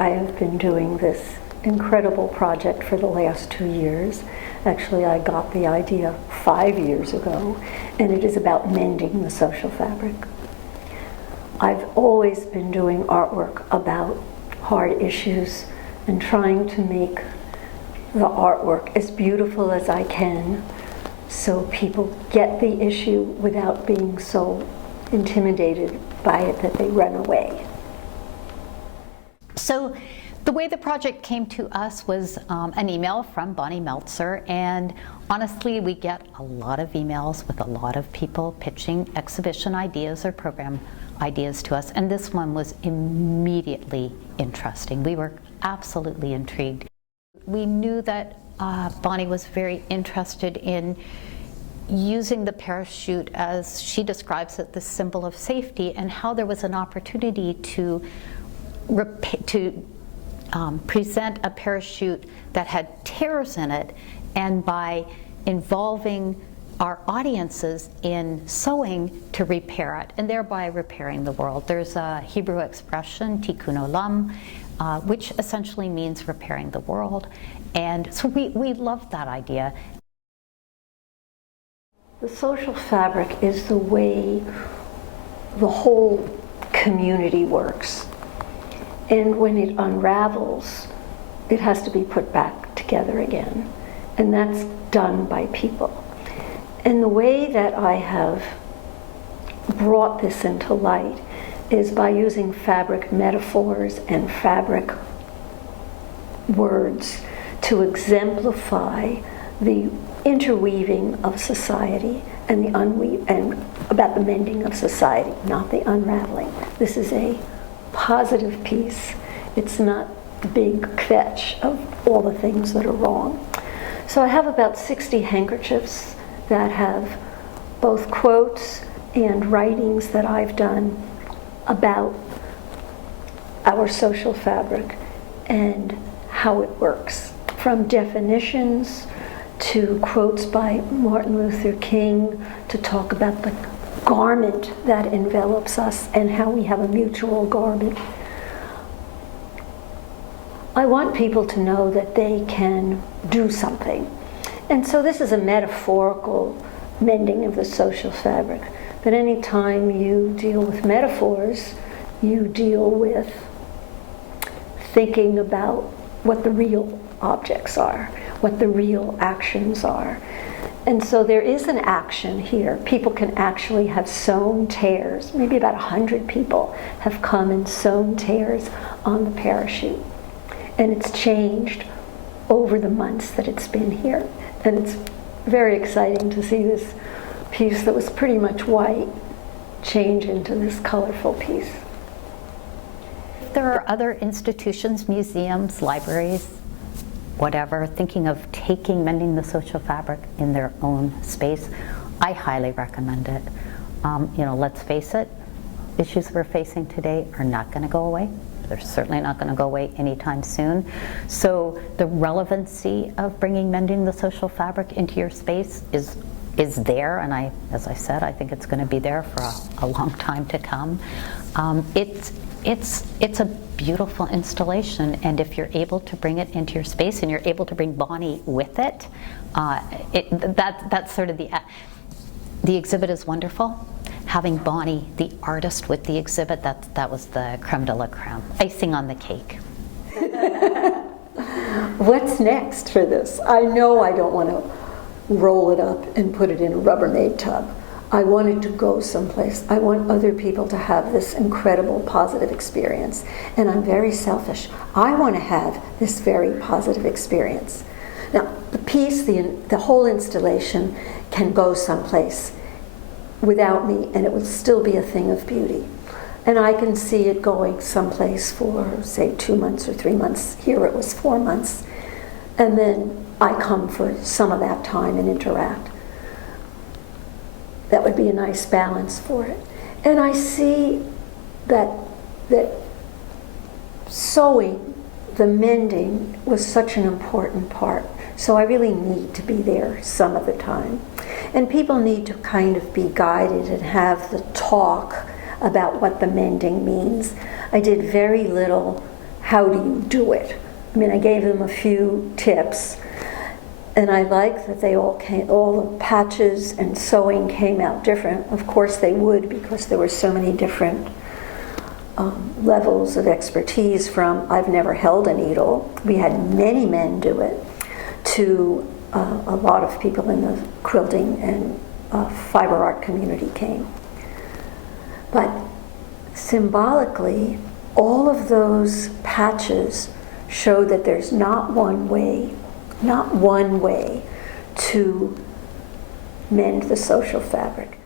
I have been doing this incredible project for the last 2 years. Actually, I got the idea 5 years ago, and it is about mending the social fabric. I've always been doing artwork about hard issues and trying to make the artwork as beautiful as I can so people get the issue without being so intimidated by it that they run away. So the way the project came to us was an email from Bonnie Meltzer, and honestly we get a lot of emails with a lot of people pitching exhibition ideas or program ideas to us, and this one was immediately interesting. We were absolutely intrigued. We knew that Bonnie was very interested in using the parachute, as she describes it, the symbol of safety, and how there was an opportunity to present a parachute that had tears in it, and by involving our audiences in sewing to repair it, and thereby repairing the world. There's a Hebrew expression, Tikkun Olam, which essentially means repairing the world. And so we loved that idea. The social fabric is the way the whole community works. And when it unravels, it has to be put back together again. And that's done by people. And the way that I have brought this into light is by using fabric metaphors and fabric words to exemplify the interweaving of society and and about the mending of society, not the unraveling. This is a positive piece. It's not the big kvetch of all the things that are wrong. So I have about 60 handkerchiefs that have both quotes and writings that I've done about our social fabric and how it works, from definitions to quotes by Martin Luther King to talk about the garment that envelops us and how we have a mutual garment. I want people to know that they can do something. And so this is a metaphorical mending of the social fabric. But anytime you deal with metaphors, you deal with thinking about what the real objects are, what the real actions are. And so there is an action here. People can actually have sewn tears. Maybe about 100 people have come and sewn tears on the parachute. And it's changed over the months that it's been here. And it's very exciting to see this piece that was pretty much white change into this colorful piece. There are other institutions, museums, libraries, whatever, thinking of taking Mending the Social Fabric in their own space. I highly recommend it. Let's face it, issues we're facing today are not going to go away. They're certainly not going to go away anytime soon. So the relevancy of bringing Mending the Social Fabric into your space is there, and as I said, I think it's going to be there for a long time to come. It's a beautiful installation, and if you're able to bring it into your space and you're able to bring Bonnie with it, that's sort of the exhibit is wonderful. Having Bonnie, the artist, with the exhibit, that was the creme de la creme, icing on the cake. What's next for this? I know I don't want to roll it up and put it in a Rubbermaid tub. I want it to go someplace. I want other people to have this incredible positive experience. And I'm very selfish. I want to have this very positive experience. Now, the piece, the whole installation can go someplace without me, and it would still be a thing of beauty. And I can see it going someplace for, say, 2 months or 3 months. Here it was 4 months. And then I come for some of that time and interact. That would be a nice balance for it. And I see that sewing, the mending, was such an important part. So I really need to be there some of the time. And people need to kind of be guided and have the talk about what the mending means. I did very little how do you do it? I mean, I gave them a few tips, and I like that they all the patches and sewing came out different. Of course they would, because there were so many different levels of expertise, from I've never held a needle, we had many men do it, to a lot of people in the quilting and fiber art community came. But symbolically, all of those patches show that there's not one way to mend the social fabric.